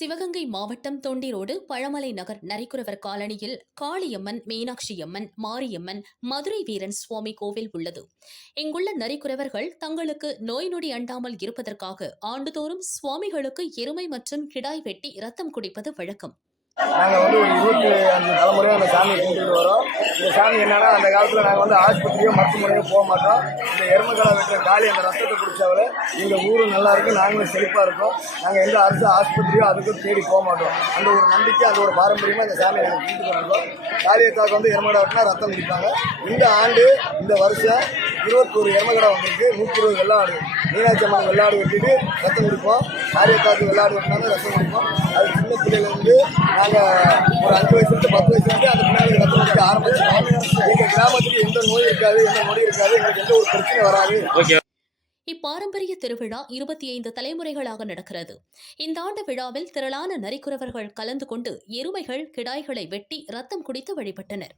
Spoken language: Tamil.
சிவகங்கை மாவட்டம் தொண்டிரோடு பழமலை நகர் நரிக்குறவர் காலனியில் காளியம்மன் மீனாட்சியம்மன் மாரியம்மன் மதுரை வீரன் சுவாமி கோவில் உள்ளது. இங்குள்ள நரிக்குறவர்கள் தங்களுக்கு நோய் நொடி அண்டாமல் இருப்பதற்காக ஆண்டுதோறும் சுவாமிகளுக்கு எருமை மற்றும் கிடாய் வெட்டி ரத்தம் குடிப்பது வழக்கம். நாங்கள் வந்து ஒரு இருபத்தி அஞ்சு தலைமுறையாக அந்த சாமியை கும்பிட்டு வரோம். இந்த சாமி என்னன்னா அந்த காலத்தில் நாங்கள் வந்து ஆஸ்பத்திரியோ மருத்துவமனையோ போக மாட்டோம். இந்த எருமக்கடை வெட்டுற காலி அந்த ரத்தத்தை குடிச்சாவே எங்கள் ஊரும் நல்லா இருக்கு நாங்களும் செழிப்பாக இருக்கோம். நாங்கள் எந்த அரசு ஆஸ்பத்திரியோ அதுக்கும் தேடி போக மாட்டோம். அந்த ஒரு நம்பிக்கை அந்த ஒரு பாரம்பரியமாக இந்த சாமியை நாங்கள் கும்பிட்டு பண்ணிருக்கோம் காளியத்தாக்கு வந்து எருமக்கடை வெட்டினா ரத்தம் குடிப்பாங்க இந்த ஆண்டு இந்த வருஷம் இருபத்தோரு எருமக்கடை வந்திருக்கு. நூற்றி இருபது வெள்ளாடு மீனாட்சி அம்மன் வெள்ளாடு வெட்டிட்டு ரத்தம் குடிப்போம் காரியத்தாக்கு வெள்ளாடு வெட்டினாலும் ரத்தம் குடிப்போம் அது சின்ன பிள்ளையிலேருந்து நாங்கள் ஒரு அஞ்சு வயசுலேருந்து பத்து வயசுலேருந்து எங்கள் கிராமத்துக்கு எந்த நோய் இருக்காது எந்த நொடி இருக்காது எங்களுக்கு எந்த ஒரு பிரச்சனை வராது. இப்பாரம்பரிய திருவிழா இருபத்தி ஐந்து தலைமுறைகளாக நடக்கிறது. இந்த ஆண்டு விழாவில் திரளான நரிக்குறவர்கள் கலந்து கொண்டு எருமைகள் கிடாய்களை வெட்டி ரத்தம் குடித்து வழிபட்டனர்.